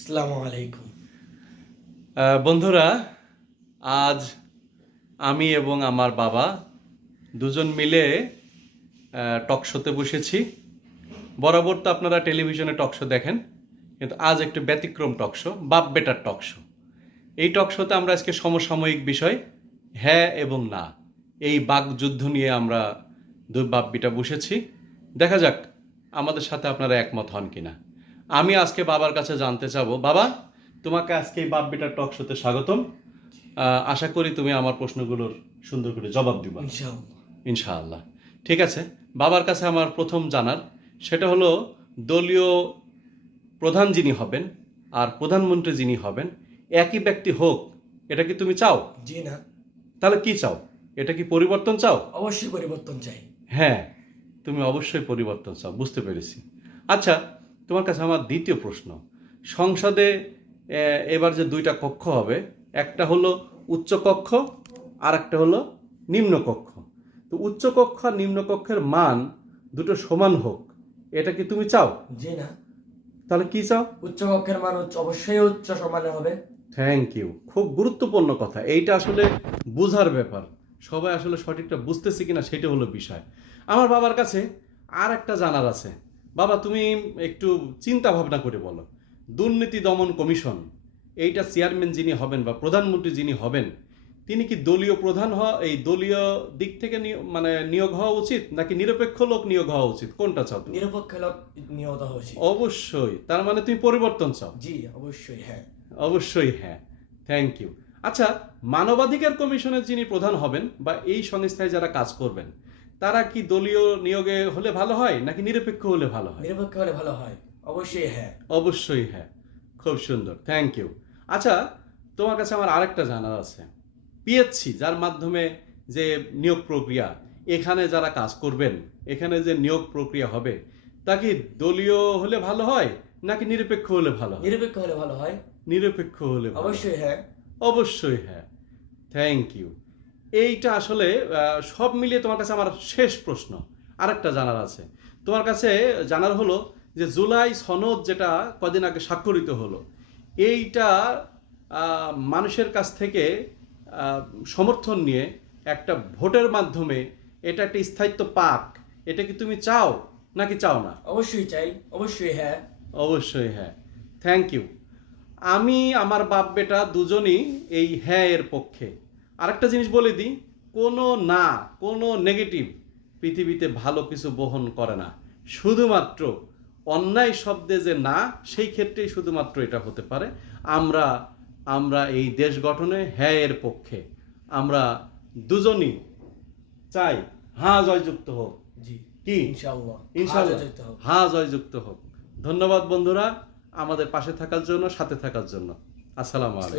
আসসালামু আলাইকুম। বন্ধুরা, আজ আমি এবং আমার বাবা দুজন মিলে টক শোতে বসেছি। বরাবর তো আপনারা টেলিভিশনে টক শো দেখেন, কিন্তু আজ একটু ব্যতিক্রম টক শো, বাপ বেটার টক শো। এই টক শোতে আমরা আজকে সমসাময়িক বিষয় হ্যাঁ এবং না। এই বাকযুদ্ধ নিয়ে আমরা দুই বাপ বিটা বসেছি। দেখা যাক, আমাদের সাথে আপনারা একমত হন কিনা। আমি আজকে বাবার কাছে জানতে চাবো। বাবা তোমাকে আজকে এই বাপ বেটার টক শোতে স্বাগতম। আশা করি তুমি আমার প্রশ্নগুলোর সুন্দর করে জবাব দিবা। ইনশাআল্লাহ। ইনশাআল্লাহ। ঠিক আছে বাবার কাছে আমার প্রথম জানার সেটা হলো দলীয় প্রধান যিনি হবেন আর প্রধানমন্ত্রী যিনি হবেন একই ব্যক্তি হোক এটা কি তুমি চাও? জি না। তাহলে কি চাও? এটা কি পরিবর্তন চাও? অবশ্যই পরিবর্তন চাই। হ্যাঁ তুমি অবশ্যই পরিবর্তন চাও বুঝতে পেরেছি। আচ্ছা তোমার কাছে আমার দ্বিতীয় প্রশ্ন। সংসদে এবার যে দুইটা কক্ষ হবে একটা হলো উচ্চ কক্ষ আর একটা হলো নিম্ন কক্ষ। তো উচ্চ কক্ষ আর নিম্ন কক্ষের মান দুটো সমান হোক এটা কি তুমি চাও? জি না। তাহলে কি চাও? উচ্চ কক্ষের মান অবশ্যই উচ্চ সমানে হবে। থ্যাংক ইউ খুব গুরুত্বপূর্ণ কথা। এইটা আসলে বোঝার ব্যাপার। সবাই আসলে সঠিকটা বুঝতেছে কিনা সেটা হলো বিষয়। আমার বাবার কাছে আর একটা জানার আছে। বাবা তুমি একটু চিন্তা ভাবনা করে বলো। দুর্নীতি দমন কমিশন এইটা চেয়ারম্যান যিনি হবেন বা প্রধানমন্ত্রী যিনি হবেন তিনি কি দলীয় প্রধান হওয়া এই দলীয় দিক থেকে মানে নিয়োগ হওয়া উচিত নাকি নিরপেক্ষ লোক নিয়োগ হওয়া উচিত? কোনটা চাও তুমি? নিরপেক্ষ লোক নিহত হয়েছি অবশ্যই। তার মানে তুমি পরিবর্তন চাও? জি অবশ্যই হ্যাঁ। অবশ্যই হ্যাঁ। থ্যাংক ইউ আচ্ছা মানবাধিকার কমিশনের যিনি প্রধান হবেন বা এই সংস্থায় যারা কাজ করবেন তারা কি দলীয় নিয়োগে হলে ভালো হয় নাকি নিরপেক্ষ হলে ভালো হয়? নিরপেক্ষ হলে ভালো হয়। অবশ্যই হ্যাঁ। অবশ্যই হ্যাঁ। খুব সুন্দর। থ্যাংক ইউ আচ্ছা তোমার কাছে আমার আরেকটা জানার আছে। পিএসসি যার মাধ্যমে যে নিয়োগ প্রক্রিয়া এখানে যারা কাজ করবেন এখানে যে নিয়োগ প্রক্রিয়া হবে তা কি দলীয় হলে ভালো হয় নাকি নিরপেক্ষ হলে ভালো হয়? নিরপেক্ষ হলে ভালো হয়। নিরপেক্ষ হলে অবশ্যই হ্যাঁ। অবশ্যই হ্যাঁ। থ্যাংক ইউ এইটা আসলে সব মিলিয়ে তোমার কাছে আমার শেষ প্রশ্ন। আরেকটা জানার আছে। তোমার কাছে জানার হলো যে জুলাই সনদ যেটা কদিন আগে স্বাক্ষরিত হলো এইটা মানুষের কাছ থেকে সমর্থন নিয়ে একটা ভোটের মাধ্যমে এটা একটা স্থায়িত্ব পাক এটা কি তুমি চাও নাকি চাও না? অবশ্যই চাই অবশ্যই হ্যাঁ। অবশ্যই হ্যাঁ। থ্যাংক ইউ আমি আমার বাপ বেটা দুজনই এই হ্যাঁ এর পক্ষে। আরেকটা জিনিস বলে দিই কোনো না কোনো নেগেটিভ পৃথিবীতে ভালো কিছু বহন করে না। শুধুমাত্র অন্যায় শব্দে যে না সেই ক্ষেত্রেই শুধুমাত্র এটা হতে পারে। আমরা আমরা এই দেশ গঠনে হ্যাঁ এর পক্ষে আমরা দুজনই চাই হ্যাঁ জয়যুক্ত হোক। জি কি। হ্যাঁ জয়যুক্ত হোক। ধন্যবাদ বন্ধুরা আমাদের পাশে থাকার জন্য সাথে থাকার জন্য। আসসালামু আলাইকুম।